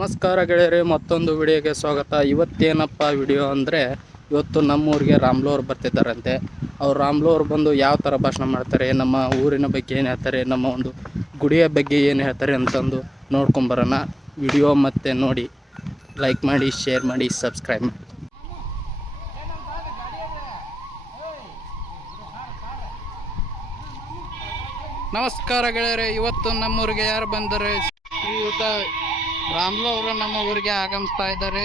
ನಮಸ್ಕಾರ ಗೆಳೆಯರೆ, ಮತ್ತೊಂದು ವಿಡಿಯೋಗೆ ಸ್ವಾಗತ. ಇವತ್ತೇನಪ್ಪ ವಿಡಿಯೋ ಅಂದರೆ, ಇವತ್ತು ನಮ್ಮೂರಿಗೆ ರಾಮ್ಲು ಅವ್ರು ಬರ್ತಿದ್ದಾರಂತೆ. ಅವ್ರು ರಾಮ್ಲು ಅವ್ರು ಬಂದು ಯಾವ ಥರ ಭಾಷಣ ಮಾಡ್ತಾರೆ, ನಮ್ಮ ಊರಿನ ಬಗ್ಗೆ ಏನು ಹೇಳ್ತಾರೆ, ನಮ್ಮ ಒಂದು ಗುಡಿಯ ಬಗ್ಗೆ ಏನು ಹೇಳ್ತಾರೆ ಅಂತಂದು ನೋಡ್ಕೊಂಬರೋಣ. ವಿಡಿಯೋ ಮತ್ತೆ ನೋಡಿ, ಲೈಕ್ ಮಾಡಿ, ಶೇರ್ ಮಾಡಿ, ಸಬ್ಸ್ಕ್ರೈಬ್ ಮಾಡಿ. ನಮಸ್ಕಾರ ಗೆಳೆಯರೆ, ಇವತ್ತು ನಮ್ಮೂರಿಗೆ ಯಾರು ಬಂದರೆ ಶ್ರೀಯುತ ರಾಮ್ಲು ಅವರು ನಮ್ಮ ಊರಿಗೆ ಆಗಮಿಸ್ತಾ ಇದ್ದಾರೆ.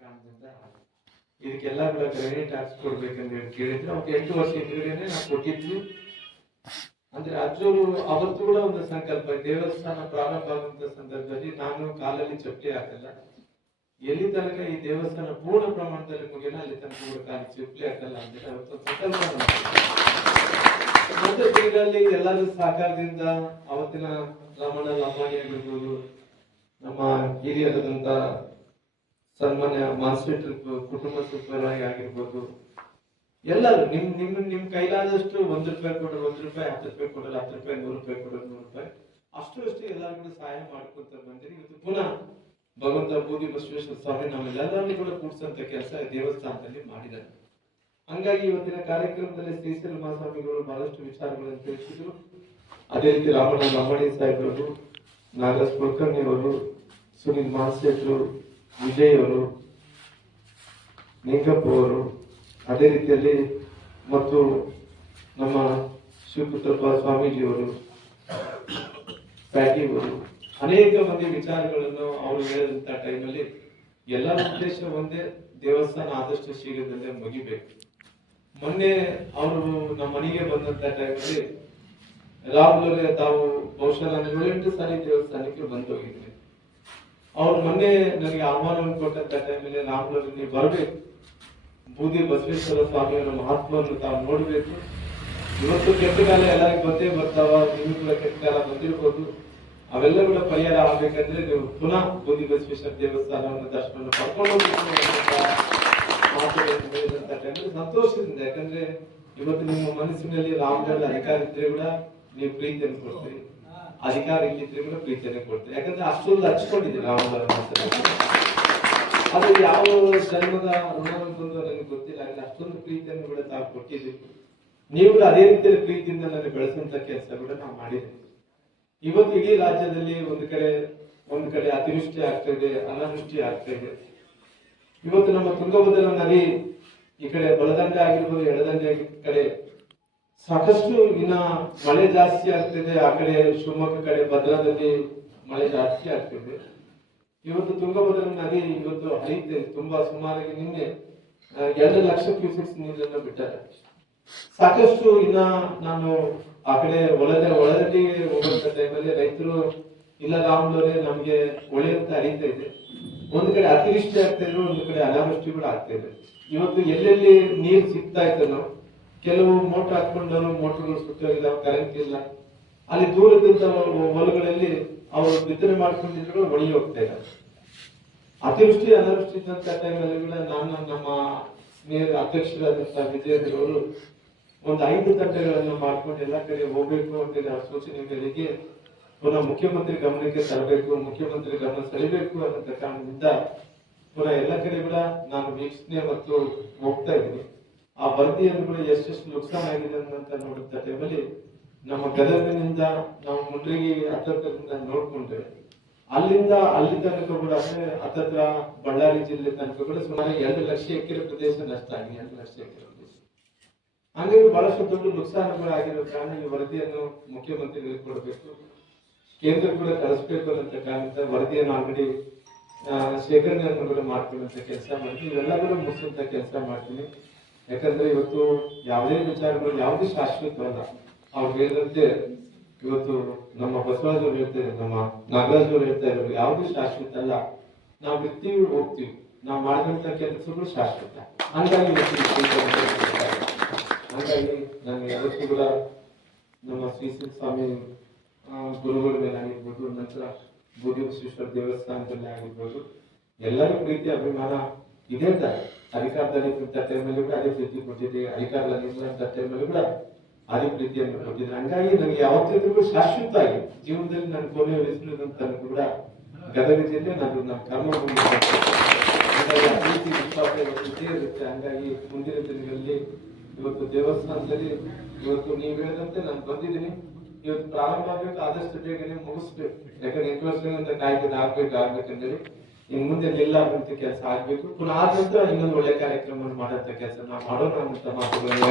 ಕಾರಣದಿಂದ ಇದಕ್ಕೆಲ್ಲ ಕೂಡ ಗ್ರಾನೈಟ್ ಹಾಕ್ಸ್ಕೊಡ್ಬೇಕಂತ ಹೇಳಿ ಕೇಳಿದ್ರೆ ಅವ್ರು 8 ವರ್ಷ ಹಿಂದ್ಗಡೆನೆ ನಾವು ಕೊಟ್ಟಿದ್ವಿ. ಅಂದ್ರೆ ಅಜ್ಜೋರು ಅವತ್ತು ಕೂಡ ಒಂದು ಸಂಕಲ್ಪ, ದೇವಸ್ಥಾನ ಪ್ರಾರಂಭ ಆಗುವಂತ ಸಂದರ್ಭದಲ್ಲಿ ನಾನು ಕಾಲಲ್ಲಿ ಚಪ್ಪಲಿ ಹಾಕಲ್ಲ, ಎಲ್ಲಿ ತನಕ ಈ ದೇವಸ್ಥಾನ ಪೂರ್ಣ ಪ್ರಮಾಣದಲ್ಲಿ ಮುಗಿನ ಅಲ್ಲಿ ತನಕ ಕೂಡ ಕಾಲು ಚಪ್ಪಲಿ ಹಾಕಲ್ಲ ಅಂತ ಅವತ್ತು ಸಂಕಲ್ಪ ಮತ್ತೆ ದಿನಗಳಲ್ಲಿ ಎಲ್ಲರೂ ಸಹಕಾರದಿಂದ ಅವತ್ತಿನ ರಮಣ ಲಂಬಾಣಿ ಆಗಿರ್ಬೋದು, ನಮ್ಮ ಹಿರಿಯರಾದಂತ ಸನ್ಮಾನ್ಯ ಮಾನ್ಸ್ಟರ್ ಕುಟುಂಬ ಸುಪರಾಗಿ ಆಗಿರ್ಬೋದು, ಎಲ್ಲರೂ ನಿಮ್ ಕೈಲಾದಷ್ಟು ₹1 ಕೊಡೋರು ₹1, ₹10 ಕೊಡೋರು ₹10, ₹100 ಕೊಡೋರು ₹100, ಅಷ್ಟು ಎಲ್ಲರಿಗೂ ಸಹಾಯ ಮಾಡ್ಕೊತ ಬಂದಿರಿ. ಇವತ್ತು ಪುನಃ ಭಗವಂತ ಬೂದಿ ಬಸವೇಶ್ವರ ಸ್ವಾಮಿ ನಮ್ಮೆಲ್ಲರನ್ನೂ ಕೂಡ ಕೂಡ್ಸಂತ ಕೆಲಸ ದೇವಸ್ಥಾನದಲ್ಲಿ ಮಾಡಿದ್ದಾರೆ. ಹಂಗಾಗಿ ಇವತ್ತಿನ ಕಾರ್ಯಕ್ರಮದಲ್ಲಿ ಶ್ರೀಶೈಲ ಮಹಾಸ್ವಾಮಿಗಳು ಬಹಳಷ್ಟು ವಿಚಾರಗಳನ್ನು ತಿಳಿಸಿದ್ರು. ಅದೇ ರೀತಿ ರಾಮಣ್ಣ ಲಂಬಾಣಿ ಸಾಹೇಬರು, ನಾಗರಾಜ್ ಕುಲಕರ್ಣಿ ಅವರು, ಸುನಿಲ್ ಮಾನ್ಸೇಟ್ರು, ವಿಜಯ್ ಅವರು, ನಿಂಗಪ್ಪ ಅವರು, ಅದೇ ರೀತಿಯಲ್ಲಿ ಮತ್ತು ನಮ್ಮ ಶಿವಪುತ್ರಪ್ಪ ಸ್ವಾಮೀಜಿಯವರು, ಪ್ಯಾಟಿಯವರು, ಅನೇಕ ಮಂದಿ ವಿಚಾರಗಳನ್ನು ಅವರು ಹೇಳಿದಂತ ಟೈಮಲ್ಲಿ ಎಲ್ಲರ ಉದ್ದೇಶ ಒಂದೇ, ದೇವಸ್ಥಾನ ಆದಷ್ಟು ಶೀಘ್ರದಲ್ಲೇ ಮುಗಿಬೇಕು. ಮೊನ್ನೆ ಅವರು ನಮ್ಮ ಮನೆಗೆ ಬಂದಂತ ಟೈಮಲ್ಲಿ ರಾಮ್ಲೋರೆ ತಾವು ಬಹುಶಃ ನಾನು 7-8 ಸಾರಿ ದೇವಸ್ಥಾನಕ್ಕೆ ಬಂದು ಹೋಗಿದ್ದೆ. ಅವ್ರು ಮೊನ್ನೆ ನನಗೆ ಆಹ್ವಾನವನ್ನು ಕೊಟ್ಟಂತ ಟೈಮಲ್ಲಿ ರಾಮ್ಲೋರೆ ನೀವು ಬರಬೇಕು, ಬೂದಿ ಬಸವೇಶ್ವರ ಸ್ವಾಮಿಯವರ ಮಹತ್ವವನ್ನು ತಾವು ನೋಡ್ಬೇಕು. ಇವತ್ತು ಕೆಟ್ಟ ಕಾಲ ಎಲ್ಲರಿಗೂ ಬಂದೇ ಬರ್ತಾವ, ನಿಮಗೂ ಕೂಡ ಕೆಟ್ಟ ಕಾಲ ಬಂದಿರ್ಬೋದು, ಅವೆಲ್ಲ ಕೂಡ ಪರಿಹಾರ ಆಗ್ಬೇಕಂದ್ರೆ ನೀವು ಪುನಃ ಬೂದಿ ಬಸವೇಶ್ವರ ದೇವಸ್ಥಾನವನ್ನು ದರ್ಶನ ಪಡ್ಕೊಂಡು ಸಂತೋಷದಿಂದ. ಯಾಕಂದ್ರೆ ಇವತ್ತು ನಿಮ್ಮ ಮನಸ್ಸಿನಲ್ಲಿ ರಾಮದೇವರ ಅಧಿಕಾರ ಇದ್ರೆ ಕೂಡ ನೀವು ಪ್ರೀತಿಯನ್ನು ಕೊಡ್ತೀರಿ, ಅಧಿಕಾರ ಇಲ್ಲಿದ್ರೆ ಕೂಡ ಪ್ರೀತಿಯನ್ನು ಕೊಡ್ತೀರಿ. ಯಾಕಂದ್ರೆ ಅಷ್ಟೊಂದು ಹಚ್ಕೊಂಡಿದ್ದೀರಿ ರಾಮದೇವರ ಅದು ಯಾವ ಜನ್ಮದ ಋಣವನ್ನು ನನಗೆ ಗೊತ್ತಿಲ್ಲ, ಹಾಗೆ ಅಷ್ಟೊಂದು ಪ್ರೀತಿಯನ್ನು ಕೂಡ ತಾವು ಕೊಟ್ಟಿದ್ದೀವಿ. ನೀವು ಕೂಡ ಅದೇ ರೀತಿಯಲ್ಲಿ ಪ್ರೀತಿಯಿಂದ ನನಗೆ ಬೆಳೆಸುವಂತ ಕೆಲಸ ಕೂಡ ನಾವು ಮಾಡಿದ್ದೀವಿ. ಇವತ್ತು ಇಡೀ ರಾಜ್ಯದಲ್ಲಿ ಒಂದು ಕಡೆ ಅತಿವೃಷ್ಟಿ ಆಗ್ತಾ ಇದೆ, ಅನಾವೃಷ್ಟಿ ಆಗ್ತಾ ಇದೆ. ಇವತ್ತು ನಮ್ಮ ತುಂಗಭದ್ರಾ ನದಿ ಈ ಕಡೆ ಬಲದಂಡೆ ಆಗಿರ್ಬೋದು, ಎಡದಂಡೆ ಕಡೆ ಸಾಕಷ್ಟು ಇನ್ನ ಮಳೆ ಜಾಸ್ತಿ ಆಗ್ತಿದೆ. ಆ ಕಡೆ ಶಿವಮೊಗ್ಗ ಕಡೆ ಭದ್ರಾದಲ್ಲಿ ಮಳೆ ಜಾಸ್ತಿ ಆಗ್ತಿದೆ. ಇವತ್ತು ತುಂಗಭದ್ರಾ ನದಿ ಇವತ್ತು ಹರಿಯುತ್ತೆ ತುಂಬಾ, ಸುಮಾರಾಗಿ ನಿನ್ನೆ 2 ಲಕ್ಷ ಕ್ಯೂಸೆಕ್ಸ್ ನೀರನ್ನು ಬಿಟ್ಟಾರೆ. ಸಾಕಷ್ಟು ಇನ್ನ ನಾನು ಆ ಕಡೆ ಒಳದಲ್ಲಿ ಹೋಗುವಂತ ಟೈಮಲ್ಲಿ ರೈತರು ಇಲ್ಲ ರಾಮ್ಲೋರೆ ನಮ್ಗೆ ಒಳ್ಳೆಯಂತ ಹರಿತಾ ಇದೆ. ಒಂದು ಕಡೆ ಅತಿವೃಷ್ಟಿ ಆಗ್ತಾ ಇದ್ರು, ಒಂದು ಕಡೆ ಅನಾವೃಷ್ಟಿ ಕೂಡ ಆಗ್ತಾ ಇದೆ. ಇವತ್ತು ಎಲ್ಲೆಲ್ಲಿ ನೀರು ಸಿಗ್ತಾ ಇದ್ದನೋ ಕೆಲವು ಮೋಟರ್ ಹಾಕೊಂಡವರು ಮೋಟರ್ಗಳು ಸುತ್ತೋಗಿಲ್ಲ, ಕರೆಂಟ್ ಇಲ್ಲ, ಅಲ್ಲಿ ದೂರದಿಂದ ಹೊಲಗಳಲ್ಲಿ ಅವರು ಬಿತ್ತನೆ ಮಾಡ್ಕೊಂಡಿದ್ರು ಒಣಗಿ ಹೋಗ್ತಾ ಇದ್ದಾರೆ. ಅತಿವೃಷ್ಟಿ ಅನಾವೃಷ್ಟಿ ಇದ್ದಂತ ಟೈಮಲ್ಲಿ ಕೂಡ ನಾನು ನಮ್ಮ ಅಧ್ಯಕ್ಷರಾದಂತಹ ವಿಜಯೇಂದ್ರವರು ಒಂದು 5 ತಂಡಗಳನ್ನು ಮಾಡ್ಕೊಂಡು ಎಲ್ಲ ಕಡೆ ಹೋಗ್ಬೇಕು ಅಂತ ಸೂಚನೆ ಮೇರೆಗೆ ಪುನಃ ಮುಖ್ಯಮಂತ್ರಿ ಗಮನಕ್ಕೆ ತರಬೇಕು, ಮುಖ್ಯಮಂತ್ರಿ ಗಮನ ಸೆಳೆಬೇಕು ಅನ್ನೋ ಕಾರಣದಿಂದ ಪುನಃ ಎಲ್ಲ ಕಡೆ ಕೂಡ ನಾನು ವೀಕ್ಷಣೆ ಮತ್ತು ಹೋಗ್ತಾ ಇದ್ದೀನಿ. ಆ ವರದಿಯನ್ನು ಕೂಡ ಎಷ್ಟೆಷ್ಟು ನುಕ್ಸಾನ ಆಗಿದೆ ಅಂತ ನೋಡುತ್ತ ಟೈಮಲ್ಲಿ ನಮ್ಮ ಗದಗಿನಿಂದ ನಾವು ಮುಂಡ್ರಿಗಿ ಹತ್ತರಿಂದ ನೋಡ್ಕೊಂಡ್ರೆ ಅಲ್ಲಿಂದ ಅಲ್ಲಿ ತನಕ ಕೂಡ ಅಂದ್ರೆ ಹತ್ತತ್ರ ಬಳ್ಳಾರಿ ಜಿಲ್ಲೆ ತನಕ ಕೂಡ ಸುಮಾರು 2 ಲಕ್ಷ ಎಕರೆ ಪ್ರದೇಶ ನಷ್ಟ ಆಗಿದೆ. 2 ಲಕ್ಷ ಎಕರೆ ಪ್ರದೇಶ ಹಂಗಾಗಿ ಬಹಳಷ್ಟು ದೊಡ್ಡ ನುಕ್ಸಾನಗಳು ಆಗಿರೋ ಕಾರಣ ಈ ವರದಿಯನ್ನು ಮುಖ್ಯಮಂತ್ರಿಗಳಿಗೆ ಕೊಡಬೇಕು, ಕೇಂದ್ರ ಕೂಡ ಕಳಿಸ್ಬೇಕು ಅನ್ನೋ ಕಾರಣದಿಂದ ವರದಿಯನ್ನು ಆಲ್ರೆಡಿ ಶೇಖರಣೆಯನ್ನು ಕೂಡ ಮಾಡ್ಕೊಳ್ಳುವಂತ ಕೆಲಸ ಮಾಡ್ತೀನಿ. ಇವೆಲ್ಲ ಕೂಡ ಮುಗಿಸುವಂತ ಕೆಲಸ ಮಾಡ್ತೀನಿ. ಯಾಕಂದ್ರೆ ಇವತ್ತು ಯಾವುದೇ ವಿಚಾರಗಳು ಯಾವುದೇ ಶಾಶ್ವತವಲ್ಲ. ಅವ್ರು ಹೇಳಿದಂತೆ ಇವತ್ತು ನಮ್ಮ ಬಸವರಾಜ್ ಅವರು ಹೇಳ್ತಾರೆ, ನಮ್ಮ ನಾಗರಾಜ್ ಅವರು ಹೇಳ್ತಾ ಇರೋರು ಯಾವುದೇ ಶಾಶ್ವತ ಅಲ್ಲ. ನಾವು ಇರ್ತೀವಿ ಹೋಗ್ತೀವಿ, ನಾವು ಮಾಡಿದಂತ ಕೆಲಸಗಳು ಶಾಶ್ವತ. ಹಂಗಾಗಿ ನಾನು ಯಾವತ್ತೂ ಕೂಡ ನಮ್ಮ ಶ್ರೀಶೈಲ ಸ್ವಾಮಿ ಗುರುಗಳ ಮೇಲೆ ಆಗಿರ್ಬೋದು, ನಂತರ ಬೂದಿ ಬಸವೇಶ್ವರ ದೇವಸ್ಥಾನದಲ್ಲಿ ಆಗಿರ್ಬೋದು, ಎಲ್ಲರೂ ಪ್ರೀತಿ ಅಭಿಮಾನ ಇದೆ ಅಂತ ಅಧಿಕಾರದಲ್ಲಿ ಟೈಮಲ್ಲಿ ಕೂಡ ಅದೇ ಪ್ರೀತಿ ಕೊಟ್ಟಿದ್ದೀವಿ, ಅಧಿಕಾರದಲ್ಲಿ ಟೈಮಲ್ಲಿ ಕೂಡ ಅದೇ ಪ್ರೀತಿಯನ್ನು ಕೊಟ್ಟಿದ್ದೆ. ಹಂಗಾಗಿ ನನಗೆ ಯಾವತ್ತಿದ್ರು ಶಾಶ್ವತ ಆಗಿ ಜೀವನದಲ್ಲಿ ನನ್ನ ಕೊನೆಯ ಉಳಿಸಿದಂತ ಕೂಡ ಗದಗ ಜಿಲ್ಲೆ ನನ್ನ ಕರ್ಮ ಪ್ರೀತಿ ವಿಶ್ವಾಸ ಇದ್ದೇ ಇರುತ್ತೆ. ಹಂಗಾಗಿ ಮುಂದಿನ ದಿನಗಳಲ್ಲಿ ಇವತ್ತು ದೇವಸ್ಥಾನದಲ್ಲಿ ಇವತ್ತು ನೀವು ಹೇಳಿದಂತೆ ನಾನು ಬಂದಿದ್ದೀನಿ. ಇವತ್ತು ಪ್ರಾರಂಭ ಆಗ್ಬೇಕು, ಆದಷ್ಟು ಬೇಗನೆ ಮುಗಿಸ್ಬೇಕು. ಯಾಕಂದ್ರೆ 8 ವರ್ಷಗಳಿಂದ ಕಾಯ್ದೆ ಆಗ್ಬೇಕಂದ್ರೆ ಇನ್ ಮುಂದೆ ನಿಲ್ಲಾರಂತ ಕೆಲಸ ಆಗ್ಬೇಕು. ಪುನಃ ಆದ ನಂತರ ಇನ್ನೊಂದು ಒಳ್ಳೆ ಕಾರ್ಯಕ್ರಮ ಮಾಡಂತ ಕೆಲಸ ನಾವು ಮಾಡೋಣ ಅಂತ ಮಾತುಗಳನ್ನು